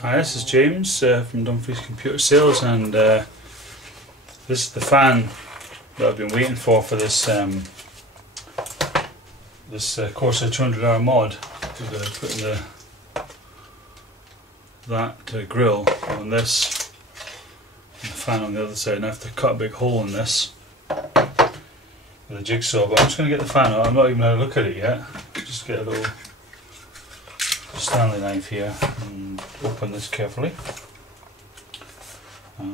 Hi, this is James from Dumfries Computer Sales, and this is the fan that I've been waiting for this Corsair 200R mod. We're going to put that grill on this and the fan on the other side, and I have to cut a big hole in this with a jigsaw, but I'm just going to get the fan out. I'm not even going to look at it yet. Just get a little Stanley knife here and open this carefully.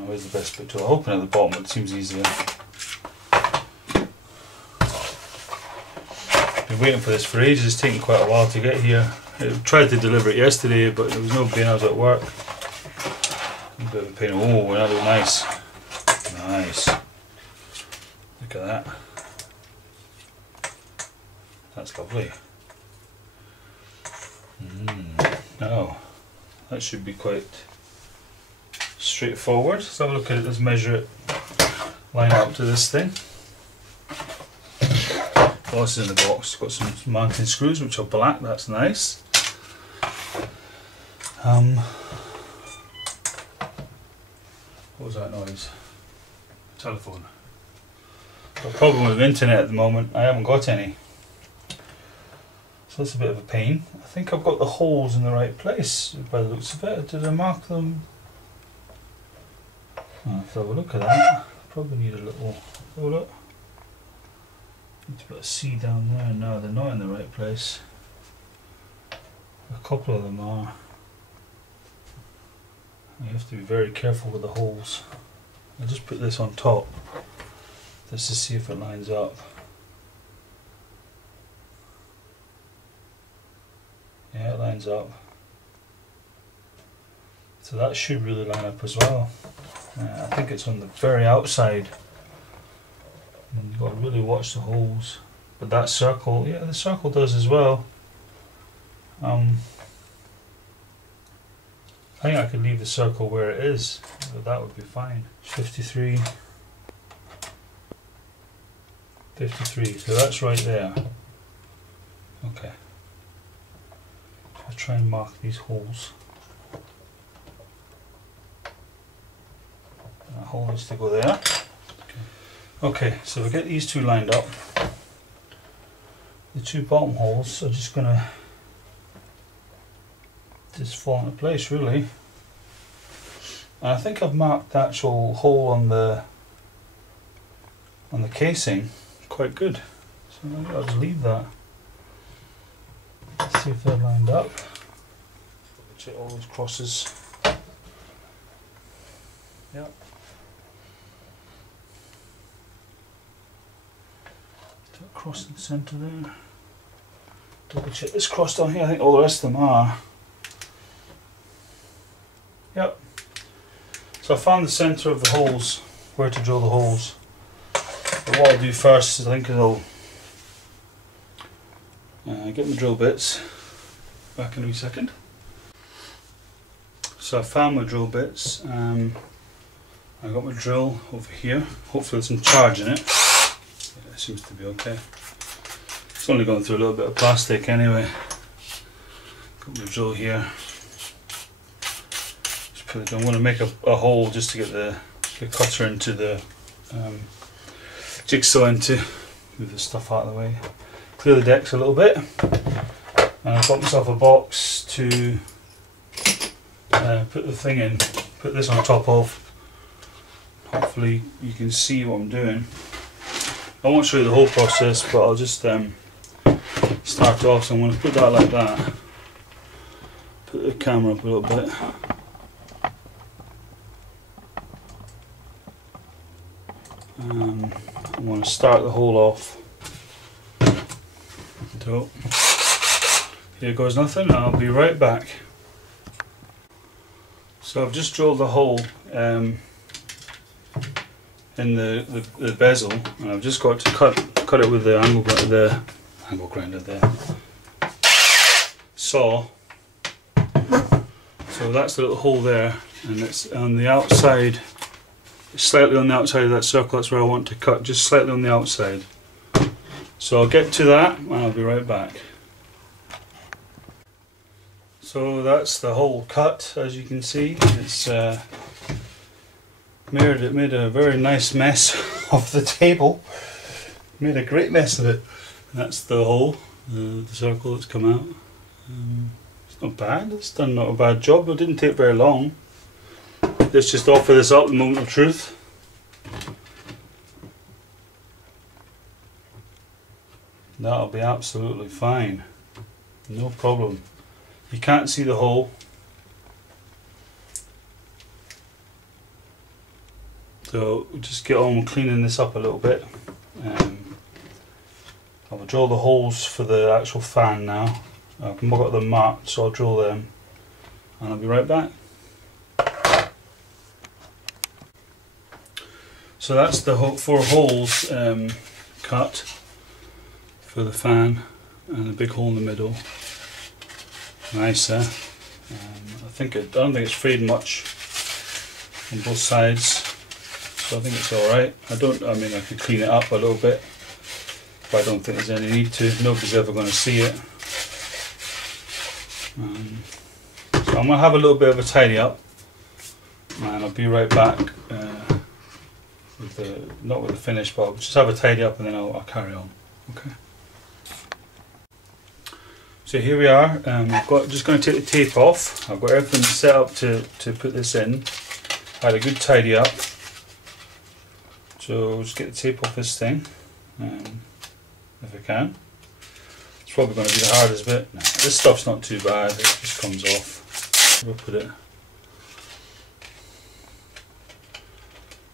Where's the best bit to open at the bottom? It seems easier. Been waiting for this for ages. It's taken quite a while to get here. I tried to deliver it yesterday, but there was no pain. I was at work. A bit of a pain. Oh, that looks nice. Nice. Look at that. That's lovely. Now, that should be quite straightforward. Let's have a look at it. Let's measure it, line up to this thing. Well, this is in the box. Got some mounting screws which are black. That's nice. What was that noise? Telephone. Got a problem with the internet at the moment. I haven't got any. So that's a bit of a pain. I think I've got the holes in the right place by the looks of it. Did I mark them? I'll have to have a look at that. Probably need a little. Oh look. Need to put a C down there. No, they're not in the right place. A couple of them are. You have to be very careful with the holes. I'll just put this on top just to see if it lines up. Yeah, it lines up. So that should really line up as well. I think it's on the very outside. And you've got to really watch the holes. But that circle, yeah, the circle does as well. I think I could leave the circle where it is, but that would be fine. 53. 53, so that's right there. Okay. I'll try and mark these holes. That hole needs to go there. Okay, so we get these two lined up. The two bottom holes are just going to fall into place, really. And I think I've marked the actual hole on the casing quite good. So maybe I'll just leave that. Let's see if they're lined up. Check all those crosses. Yep. Cross in the centre there. Double check this cross down here. I think all the rest of them are. Yep. So I found the centre of the holes, where to drill the holes. But what I'll do first is I think I'll get my drill bits. Back in a wee second. So I found my drill bits. I got my drill over here. Hopefully there's some charge in it. Yeah, it seems to be okay. It's only going through a little bit of plastic anyway. Got my drill here. Just put it. I'm going to make a hole just to get the cutter into the jigsaw into. Move the stuff out of the way. Clear the decks a little bit. And I've got myself a box to put the thing in. Put this on top of. Hopefully you can see what I'm doing. I won't show you the whole process, but I'll just start off. So I'm going to put that like that. Put the camera up a little bit. I'm going to start the hole off. So here goes nothing. I'll be right back. So I've just drilled a hole in the bezel, and I've just got to cut it with the angle grinder, the saw. So that's the little hole there, and it's on the outside, slightly on the outside of that circle. That's where I want to cut, just slightly on the outside. So I'll get to that and I'll be right back. So that's the whole cut, as you can see. It's made a very nice mess of the table. Made a great mess of it. That's the hole, the circle that's come out. It's not bad, it's done not a bad job. It didn't take very long. Let's just offer this up, the moment of truth. That'll be absolutely fine. No problem. You can't see the hole. So we'll just get on with cleaning this up a little bit. I'll drill the holes for the actual fan now. I've got them marked, so I'll drill them and I'll be right back. So that's the 4 holes cut for the fan, and a big hole in the middle. Nice, eh? I don't think it's frayed much on both sides, so I think it's alright. I mean I could clean it up a little bit, but I don't think there's any need to. Nobody's ever going to see it. So I'm going to have a little bit of a tidy up, and I'll be right back not with the finish, but I'll just have a tidy up and then I'll carry on. Okay. So here we are. Just going to take the tape off. I've got everything set up to put this in. I had a good tidy up. So we'll just get the tape off this thing, if I can. It's probably going to be the hardest bit. Nah, this stuff's not too bad, it just comes off. We'll put it.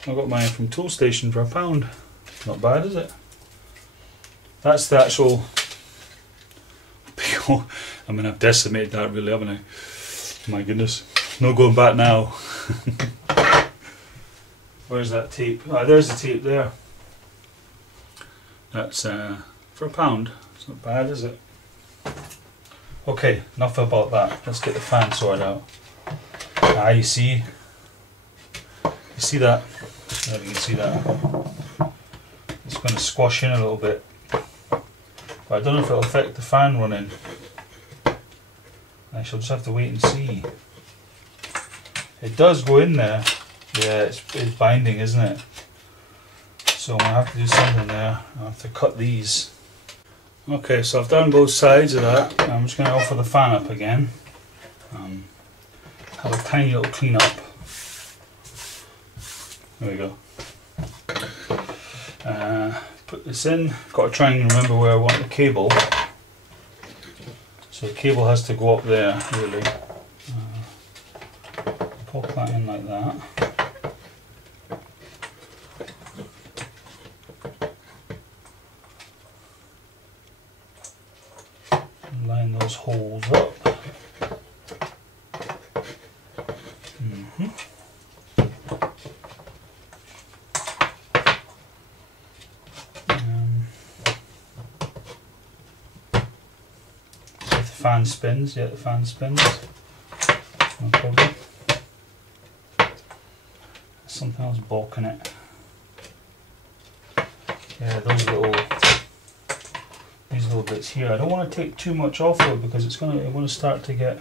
I got mine from Tool Station for £1. Not bad, is it? That's the actual peel. I mean, I've decimated that really, haven't I? My goodness. No going back now. Where's that tape? Ah, there's the tape there. That's for £1. It's not bad, is it? Okay, enough about that. Let's get the fan sorted out. Ah, you see that? I don't know if you can see that. It's going to squash in a little bit, but I don't know if it'll affect the fan running. I shall just have to wait and see. It does go in there. Yeah, it's binding, isn't it? So I'm going to have to do something there. I have to cut these. Okay, so I've done both sides of that. I'm just going to offer the fan up again. Have a tiny little clean up. There we go. Put this in. Got to try and remember where I want the cable. So the cable has to go up there, really. Pop that in like that. And line those holes up. Fan spins, yeah, the fan spins. No problem. There's something else balking it. Yeah, these little bits here. I don't want to take too much off though, because it's going to start to get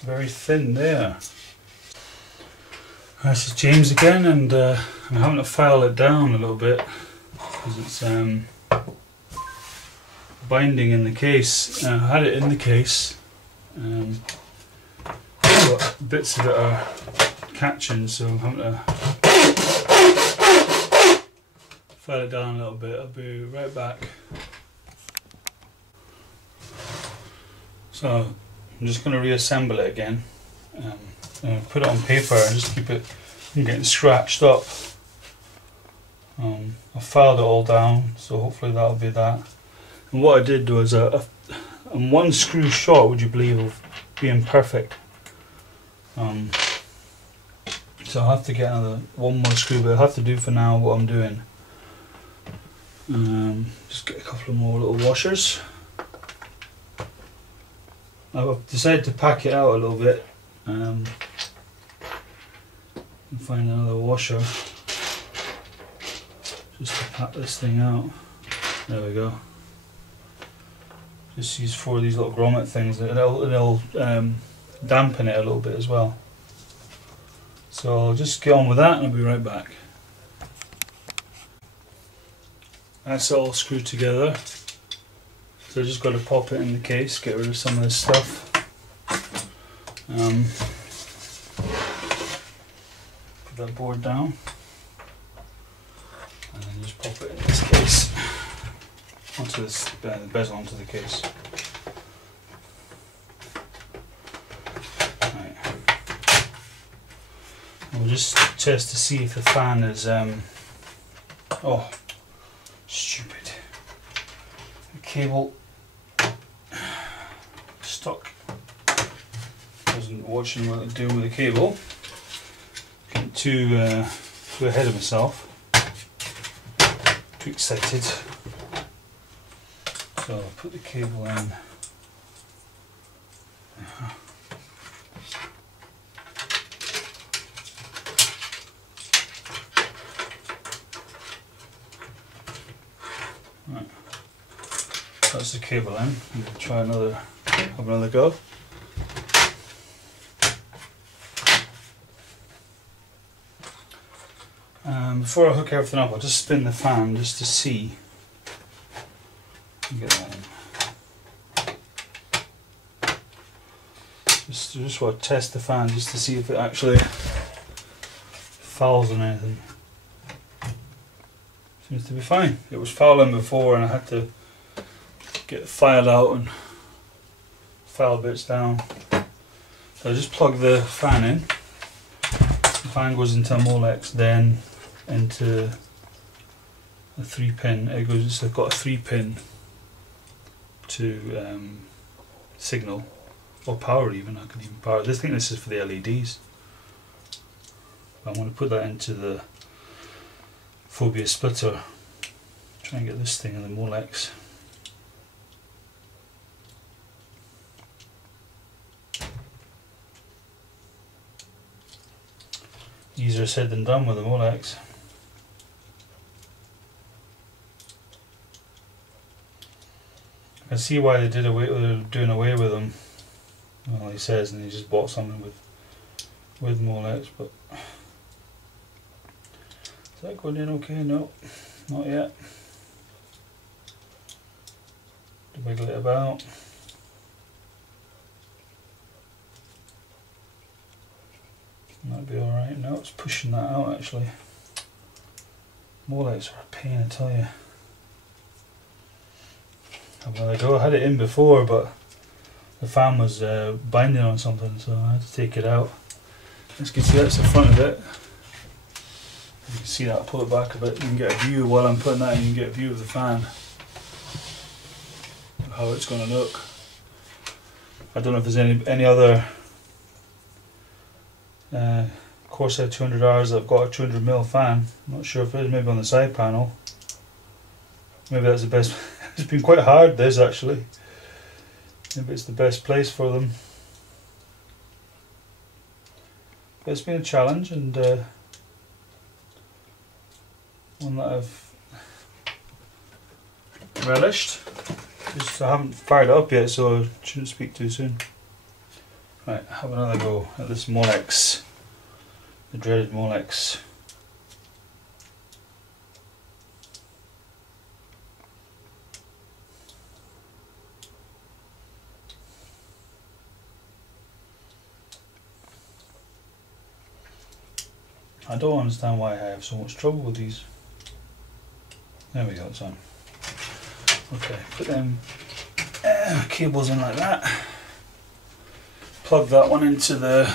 very thin there. This is James again, and I'm having to file it down a little bit because it's binding in the case. I had it in the case, but bits of it are catching, so I'm having to file it down a little bit. I'll be right back. So I'm just going to reassemble it again, and put it on paper and just keep it from getting scratched up. I filed it all down, so hopefully that'll be that. And what I did was I'm one screw short, would you believe, of being perfect. So I'll have to get one more screw, but I'll have to do for now what I'm doing. Just get a couple of more little washers. I've decided to pack it out a little bit and find another washer. just to pat this thing out. There we go. Just use 4 of these little grommet things, and it'll dampen it a little bit as well. So I'll just get on with that and I'll be right back. That's all screwed together. So I just got to pop it in the case, get rid of some of this stuff. Put that board down. And then just pop it in this case. Onto this bezel onto the case. Right. We'll just test to see if the fan is oh, stupid. The cable stuck. Wasn't watching what I'm doing with the cable. Getting too ahead of myself. Too excited. So I'll put the cable in. Right. That's the cable in. I'm going to try have another go. Before I hook everything up, I'll just spin the fan just to see. Get that in. Just want to test the fan just to see if it actually fouls on anything. Seems to be fine. It was fouling before and I had to get the file out and file bits down. So I just plug the fan in. The fan goes into a Molex, then into a 3-pin. It's got a 3-pin to signal or power even. I could even power this. I think this is for the LEDs. I'm going to put that into the phobia splitter. Try and get this thing in the Molex. Easier said than done with the Molex. I can see why they're doing away with them. Well, he says, and he just bought something with Molex, but is that going in okay? No, not yet. To wiggle it about. Might be alright. No, it's pushing that out actually. Molex are a pain, I tell you. Have another go. I had it in before, but the fan was binding on something, so I had to take it out. As you can see, that's the front of it. You can see that. I'll pull it back a bit. You can get a view while I'm putting that in. You can get a view of the fan, how it's going to look. I don't know if there's any other Corsair 200Rs that have got a 200mm fan. I'm not sure if it is. Maybe on the side panel. Maybe that's the best. It's been quite hard, this actually. Maybe it's the best place for them. But it's been a challenge, and one that I've relished. Just I haven't fired it up yet, so I shouldn't speak too soon. Right, have another go at this Molex. The dreaded Molex. I don't understand why I have so much trouble with these. There we go, it's on. Okay, put them cables in like that. Plug that one into the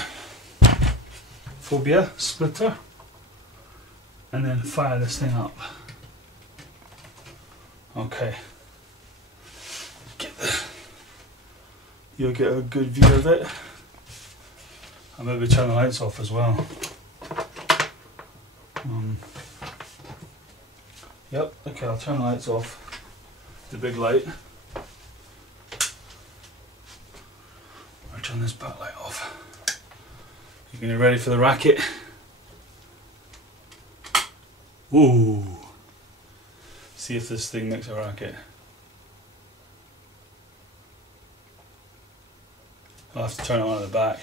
phobia splitter, and then fire this thing up. Okay. You'll get a good view of it. I'll maybe turn the lights off as well. Yep, okay, I'll turn the lights off. The big light. I'll turn this backlight off. You're getting ready for the racket. Ooh. See if this thing makes a racket. I'll have to turn it on at the back.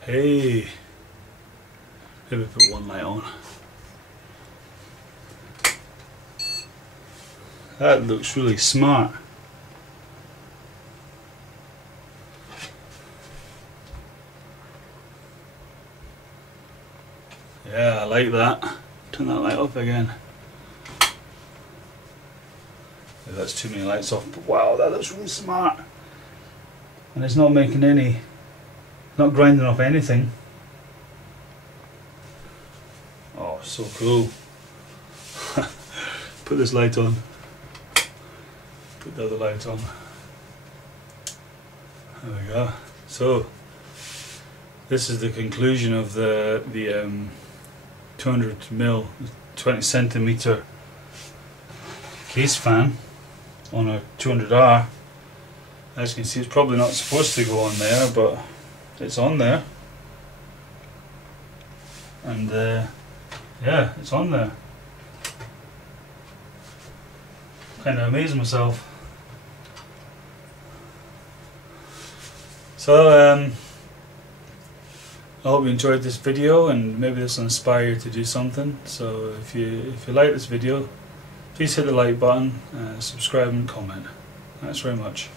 Hey, maybe put one light on. That looks really smart. Yeah, I like that. Turn that light off again. Maybe that's too many lights off, but wow, that looks really smart. And it's not making any, not grinding off anything. Oh, so cool. Put this light on. Put the other light on. There we go. So, this is the conclusion of the 200mm, 20cm case fan on a 200R. As you can see, it's probably not supposed to go on there, but it's on there. And yeah, it's on there. Kind of amazing myself. So I hope you enjoyed this video, and maybe this will inspire you to do something. So if you like this video, please hit the like button, subscribe and comment. Thanks very much.